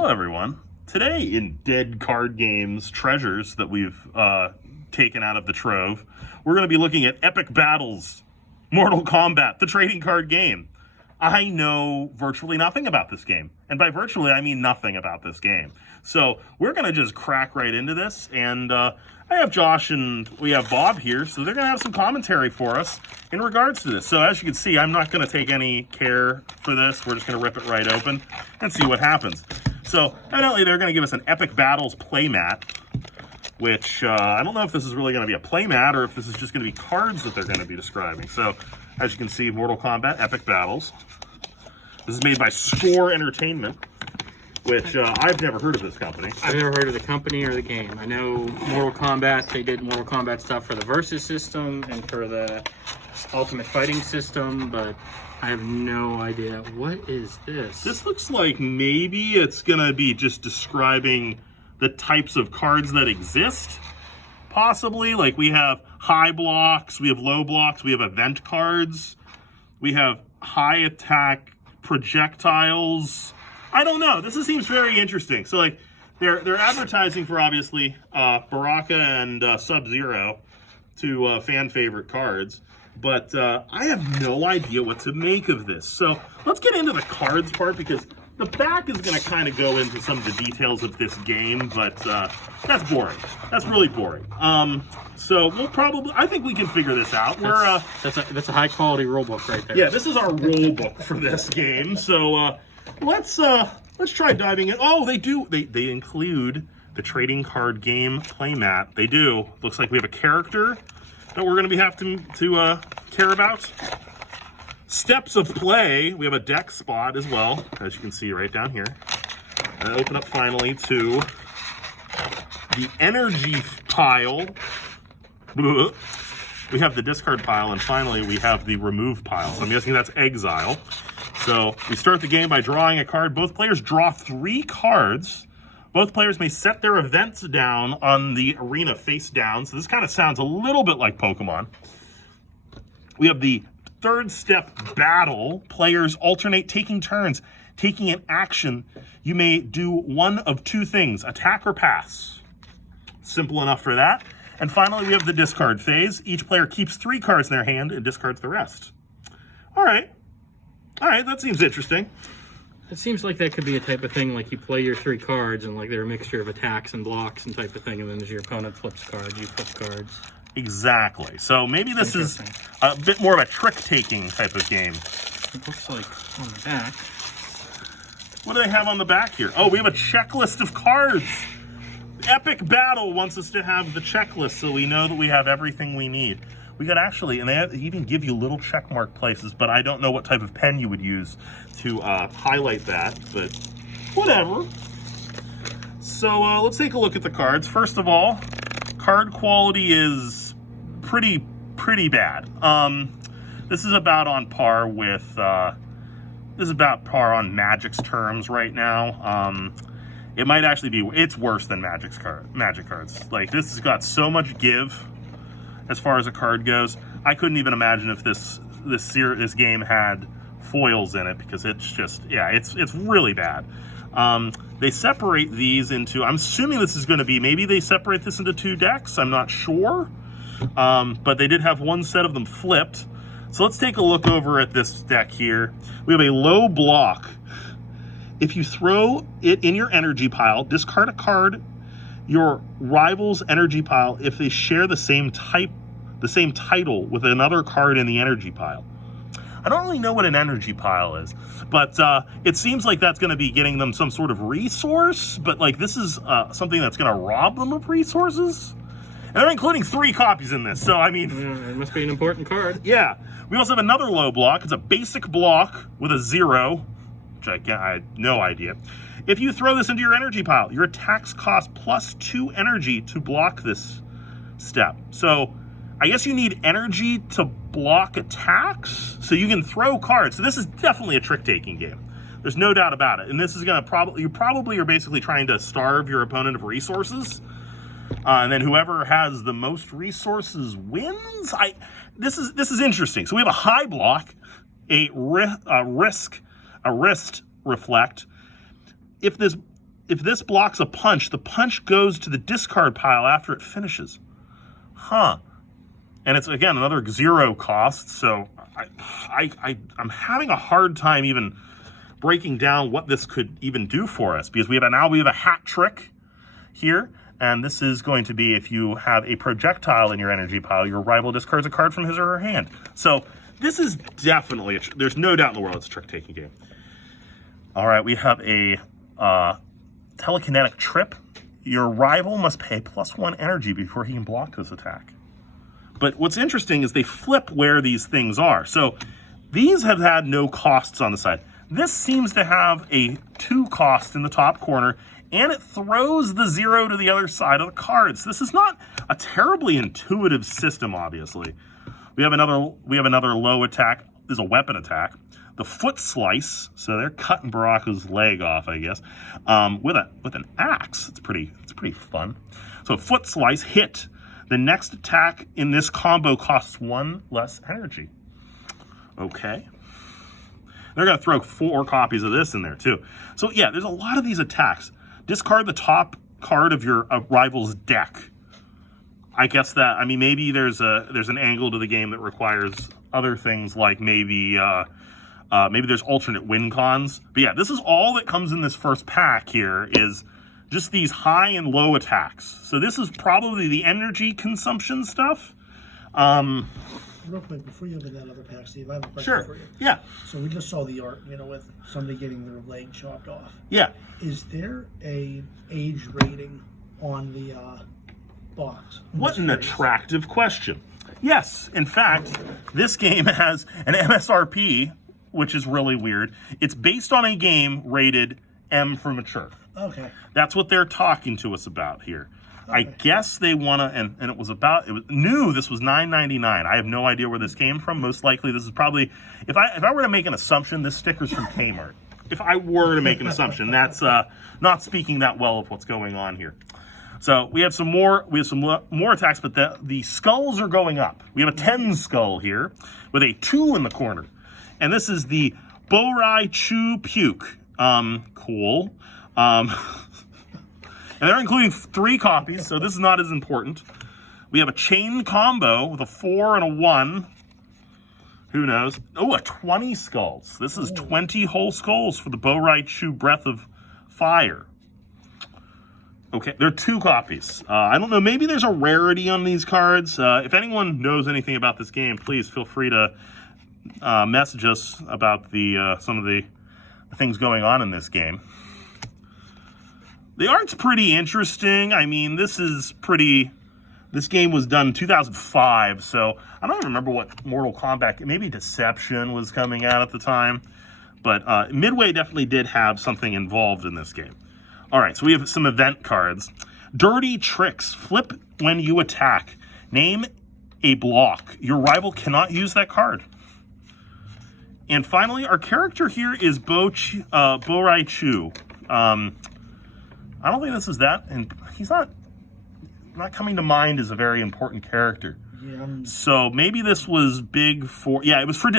Hello, everyone. Today in Dead Card Games Treasures that we've taken out of the trove, we're going to be looking at Epic Battles, Mortal Kombat, the trading card game. I know virtually nothing about this game. And by virtually, I mean nothing about this game. So we're going to just crack right into this. And I have Josh and we have Bob here, so they're going to have some commentary for us in regards to this. So as you can see, I'm not going to take any care for this. We're just going to rip it right open and see what happens. So evidently they're going to give us an Epic Battles playmat, which I don't know if this is really going to be a playmat or if this is just going to be cards that they're going to be describing. So as you can see, Mortal Kombat Epic Battles. This is made by Score Entertainment, which I've never heard of this company. I've never heard of the company or the game. I know Mortal Kombat, they did Mortal Kombat stuff for the Versus system and for the Ultimate Fighting system, but I have no idea. What is this? This looks like maybe it's going to be just describing the types of cards that exist, possibly. Like we have high blocks, we have low blocks, we have event cards, we have high attack projectiles. I don't know. This seems very interesting. So like they're advertising for obviously Baraka and Sub-Zero, two fan favorite cards, but I have no idea what to make of this. So let's get into the cards part because the back is going to kind of go into some of the details of this game, but that's boring. That's really boring. So we'll probably, I think we can figure this out. That's a high quality rule book right there. Yeah, this is our rule book for this game. So let's try diving in. Oh, they include the trading card game playmat. They do. Looks like we have a character that we're going to be having to care about. Steps of play. We have a deck spot as well, as you can see right down here. And open up finally to the energy pile. We have the discard pile, and finally we have the remove pile. So I'm guessing that's exile. So we start the game by drawing a card. Both players draw 3 cards. Both players may set their events down on the arena face down. So this kind of sounds a little bit like Pokemon. We have the third step battle. Players alternate taking turns, taking an action. You may do one of 2 things, attack or pass. Simple enough for that. And finally, we have the discard phase. Each player keeps 3 cards in their hand and discards the rest. All right, that seems interesting. It seems like that could be a type of thing like you play your 3 cards and like they're a mixture of attacks and blocks and type of thing, and then as your opponent flips cards, you flip cards. Exactly. So maybe this is a bit more of a trick-taking type of game. It looks like on the back. What do they have on the back here? Oh, we have a checklist of cards. Epic Battle wants us to have the checklist so we know that we have everything we need. We got actually, and they even give you little check mark places, but I don't know what type of pen you would use to highlight that, but whatever. So let's take a look at the cards. First of all, card quality is pretty bad. This is about on par with, on Magic's terms right now. It might actually be, it's worse than Magic cards. Like this has got so much give as far as a card goes. I couldn't even imagine if this game had foils in it because it's just, yeah, it's really bad. They separate these into, I'm assuming this is going to be, maybe they separate this into 2 decks. I'm not sure. But they did have 1 set of them flipped. So let's take a look over at this deck here. We have a low block. If you throw it in your energy pile, discard a card, your rival's energy pile, if they share the same title with another card in the energy pile. I don't really know what an energy pile is, but it seems like that's going to be getting them some sort of resource, but like this is something that's going to rob them of resources. And they're including 3 copies in this, so I mean... it must be an important card. Yeah. We also have another low block. It's a basic block with a 0, which I had no idea. If you throw this into your energy pile, your attacks cost +2 energy to block this step. So I guess you need energy to block attacks, so you can throw cards. So this is definitely a trick-taking game. There's no doubt about it. And this is going to you probably are basically trying to starve your opponent of resources. And then whoever has the most resources wins. This is interesting. So we have a high block, a wrist reflect. If this if this blocks a punch, the punch goes to the discard pile after it finishes. Huh. And it's, again, another 0 cost, so I'm having a hard time even breaking down what this could even do for us, because we have a hat trick here, and this is going to be if you have a projectile in your energy pile, your rival discards a card from his or her hand. So this is definitely, there's no doubt in the world it's a trick-taking game. All right, we have a telekinetic trip. Your rival must pay +1 energy before he can block this attack. But what's interesting is they flip where these things are. So these have had no costs on the side. This seems to have a 2 cost in the top corner, and it throws the 0 to the other side of the cards. This is not a terribly intuitive system, obviously. We have another low attack. This is a weapon attack. The foot slice, so they're cutting Baraka's leg off, I guess, with an axe. It's pretty fun. So foot slice hit. The next attack in this combo costs 1 less energy. Okay. They're going to throw 4 copies of this in there, too. So, yeah, there's a lot of these attacks. Discard the top card of your rival's deck. I guess that, I mean, maybe there's an angle to the game that requires other things, like maybe there's alternate win cons. But, yeah, this is all that comes in this first pack here is just these high and low attacks. So this is probably the energy consumption stuff. Real quick, before you open that other pack, Steve, I have a question Sure. for you. Yeah. So we just saw the art, with somebody getting their leg chopped off. Yeah. Is there a age rating on the box? What an attractive question. Yes, in fact, this game has an MSRP, which is really weird. It's based on a game rated M for mature. Okay. That's what they're talking to us about here. Okay. I guess they want to, and it was new. This was $9.99. I have no idea where this came from. Most likely, this is probably, if I were to make an assumption, this sticker's from Kmart. If I were to make an assumption, that's not speaking that well of what's going on here. So we have some more attacks, but the skulls are going up. We have a 10 skull here with a 2 in the corner, and this is the Borai Chu Puke. Cool. And they're including 3 copies, so this is not as important. We have a chain combo with a 4 and a 1. Who knows? Oh, a 20 skulls. This is 20 whole skulls for the Borai Chu Breath of Fire. Okay, there are 2 copies. I don't know, maybe there's a rarity on these cards. If anyone knows anything about this game, please feel free to message us about some of the things going on in this game. The art's pretty interesting. I mean, this game was done in 2005, so I don't even remember what Mortal Kombat, maybe Deception was coming out at the time, but Midway definitely did have something involved in this game. All right, so we have some event cards. Dirty Tricks. Flip when you attack. Name a block. Your rival cannot use that card. And finally, our character here is Borai Chu. I don't think this is that, and he's not coming to mind as a very important character. Yeah. So maybe this was big for, it was for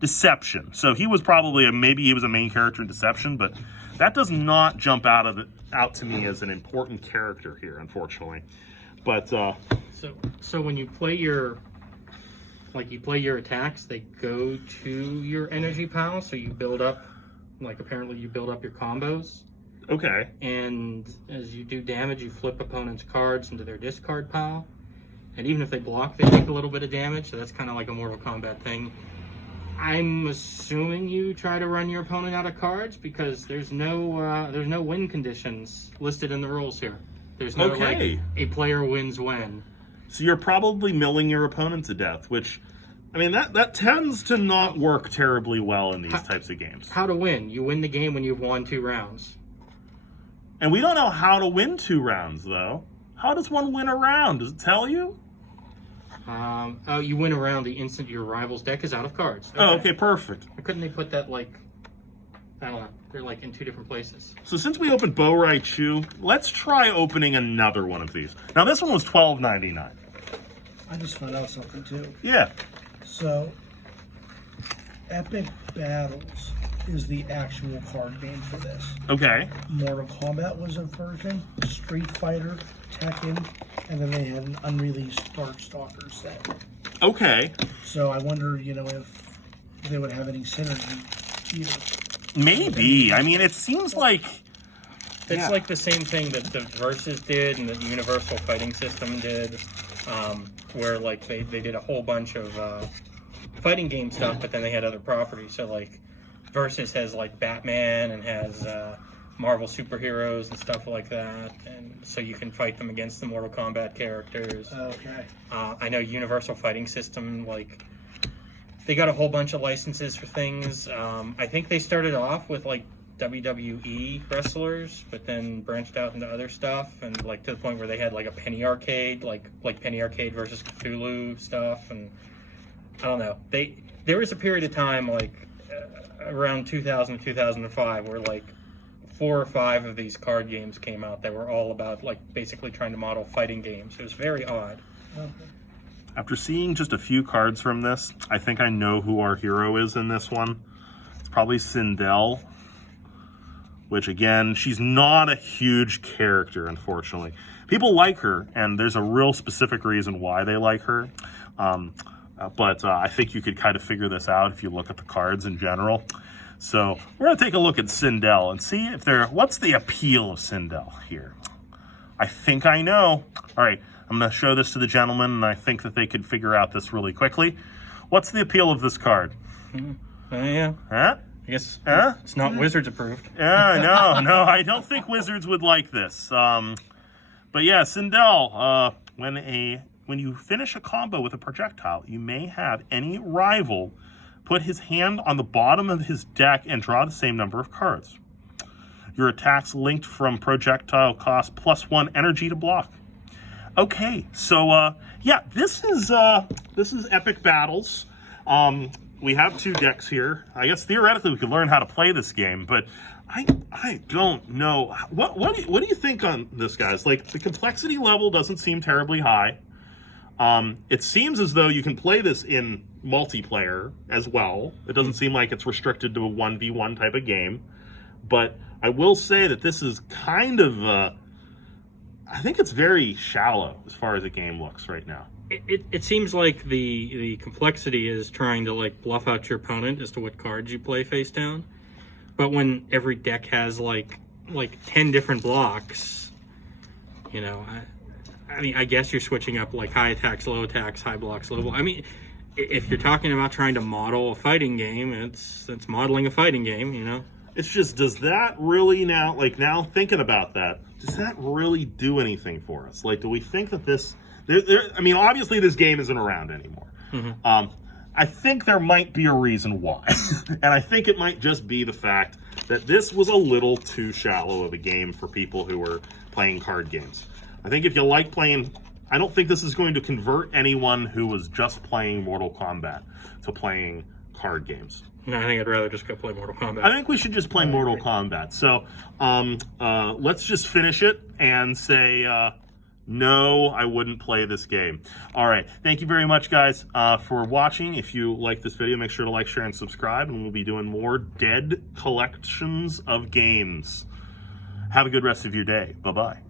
Deception. So he was probably maybe he was a main character in Deception, but that does not jump out to me as an important character here, unfortunately. But so when you play your attacks, they go to your energy pile, so you build up, apparently you build up your combos. Okay. And as you do damage, you flip opponents' cards into their discard pile. And even if they block, they take a little bit of damage, so that's kind of like a Mortal Kombat thing. I'm assuming you try to run your opponent out of cards because there's no win conditions listed in the rules here. There's no a player wins when. So you're probably milling your opponent to death, which, I mean, that tends to not work terribly well in these types of games. How to win? You win the game when you've won 2 rounds. And we don't know how to win 2 rounds, though. How does one win a round? Does it tell you? You win a round the instant your rival's deck is out of cards. Okay. Oh, okay, perfect. Or couldn't they put that, I don't know, they're in 2 different places. So since we opened Borai Chu, let's try opening another one of these. Now, this one was $12.99. I just found out something, too. Yeah. So, Epic Battles is the actual card game for this. Okay. Mortal Kombat was a version, Street Fighter, Tekken, and then they had an unreleased Darkstalker set. Okay. So I wonder, if they would have any synergy either. Maybe. I mean, it seems like... It's like the same thing that the Versus did and the Universal Fighting System did, where like they did a whole bunch of fighting game stuff, but then they had other properties. So like Versus has like Batman and has Marvel superheroes and stuff like that, and so you can fight them against the Mortal Kombat characters. Okay. I know Universal Fighting System, like they got a whole bunch of licenses for things. I think they started off with like WWE wrestlers, but then branched out into other stuff, and like to the point where they had like a Penny Arcade, like Penny Arcade versus Cthulhu stuff, and I don't know. There was a period of time like around 2000 2005 where like 4 or 5 of these card games came out that were all about like basically trying to model fighting games. It was very odd. Okay. After seeing just a few cards from this, I think I know who our hero is in this one. It's probably Sindel. Which, again, she's not a huge character, unfortunately. People like her, and there's a real specific reason why they like her. But I think you could kind of figure this out if you look at the cards in general. So we're going to take a look at Sindel and see if what's the appeal of Sindel here. I think I know. All right, I'm going to show this to the gentleman, and I think that they could figure out this really quickly. What's the appeal of this card? Yeah. Huh? I guess it's not Wizards approved. Yeah, no, I don't think Wizards would like this. But yeah, Sindel, when you finish a combo with a projectile, you may have any rival put his hand on the bottom of his deck and draw the same number of cards. Your attacks linked from projectile cost +1 energy to block. Okay, so yeah, this is Epic Battles. We have 2 decks here. I guess theoretically we could learn how to play this game, but I don't know. What do you think on this, guys? Like, the complexity level doesn't seem terribly high. It seems as though you can play this in multiplayer as well. It doesn't seem like it's restricted to a 1v1 type of game. But I will say that this is kind of, I think it's very shallow as far as the game looks right now. It seems like the complexity is trying to like bluff out your opponent as to what cards you play face down. But when every deck has like 10 different blocks, I mean, I guess you're switching up like high attacks, low attacks, high blocks, low blocks. I mean, if you're talking about trying to model a fighting game, it's modeling a fighting game, It's just, does that really now thinking about that, does that really do anything for us? Like, do we think that this... I mean, obviously this game isn't around anymore. Mm-hmm. I think there might be a reason why. And I think it might just be the fact that this was a little too shallow of a game for people who were playing card games. I think if you like playing... I don't think this is going to convert anyone who was just playing Mortal Kombat to playing card games. No, I think I'd rather just go play Mortal Kombat. I think we should just play Mortal Kombat. So let's just finish it and say... no, I wouldn't play this game. All right. Thank you very much, guys, for watching. If you like this video, make sure to like, share, and subscribe, and we'll be doing more dead collections of games. Have a good rest of your day. Bye-bye.